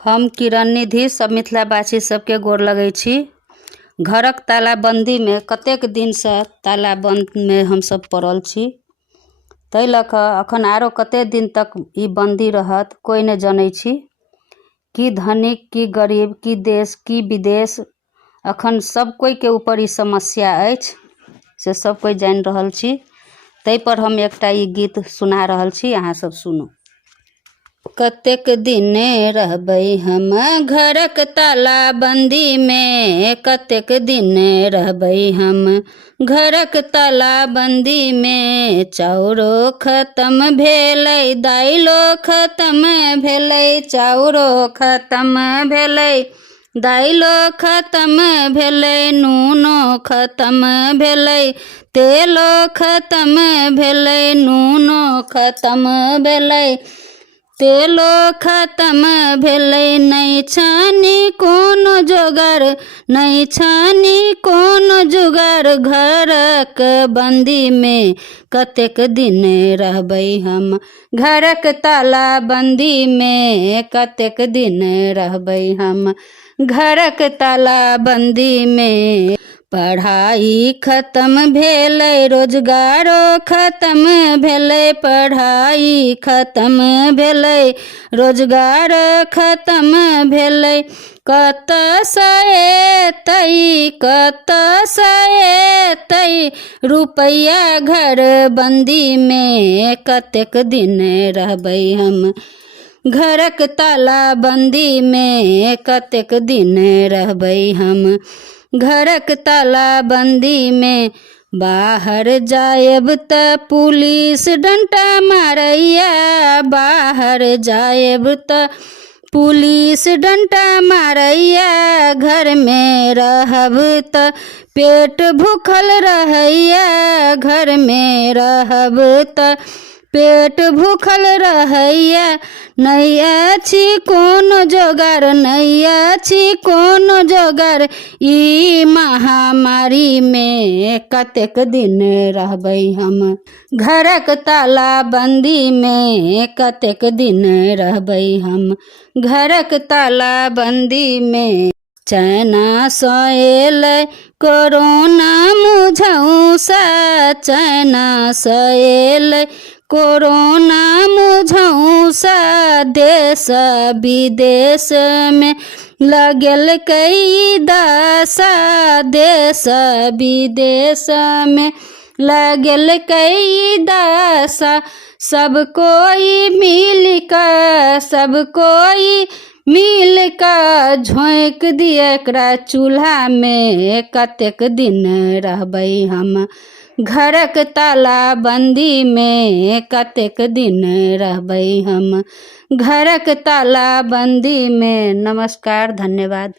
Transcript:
हम किरण निधि सब मिथिलावासी सबके गोर लगै छी। घरक तालाबंदी में कतेक दिन से तालाबंद में हम सब पड़ल छी। तै लऽ कऽ अखन आरो कते दिन तक ई बंदी रहत कोई नहीं जानै छी। की धनिक की गरीब की देश की विदेश अखन सब कोई के ऊपर ई समस्या अछि से सब कोई जान रहल छी। तै पर हम एकटा ई गीत सुना रहल छी, अहाँ सब सुनू। कतेक दिन रहबै हम घरक तालाबंदी में, कतेक दिन रहबै हम घरक तालाबंदी में। चाउरो खत्म भेलै दाइलो खत्म भेलै, चाउरो खत्म भेलै दाइलो खत्म भेलै, नूनो खत्म भेलै तेलो खत्म भेलै, नूनो खत्म भेलै तेलो खत्म भेलै। नहीं छानी कोनो जोगार, नहीं छानी कोनो जुगार घरक बंदी में। कतेक दिन रहबै हम घरक तालाबंदी में, कतेक दिन रहबै हम घरक तालाबंदी में। पढ़ाई खत्म भेलै रोजगारो खत्म भेलै, पढ़ाई खत्म भेलै रोजगार खत्म भेलै। कतऽसँ एतै कतऽसँ एतै रुपैया घर बंदी में। कतेक दिन रहबै हम घरक तालाबंदी में, कतेक दिन रहबै हम घरक तालाबंदी में। बाहर जाएब त पुलिस डंटा मारैया, बाहर जाएब त पुलिस डंटा मारैया। घर में रहब त पेट भूखल रहैया, घर में रहब त पेट भूखल रहैया। नहीं अछि कोनो जोगार, नहीं अछि कोनो जोगार ई महामारी में। कतेक दिन रहबै हम घरक तालाबंदी में, कतेक दिन रहबै हम घरक तालाबंदी में। चाइना सँ एलै कोरोना मुझौसा, चाइना सँ एलै कोरोना मुझौसा। देश विदेश में लगेलकै दशा, देश विदेश में लगेलकै दशा। सब कोई मिल कऽ झोंक दिए एकरा चूल्हा में। कतेक दिन रहबै हम घरक तालाबंदी में, कतेक दिन रहबै हम घरक तालाबंदी में। नमस्कार, धन्यवाद।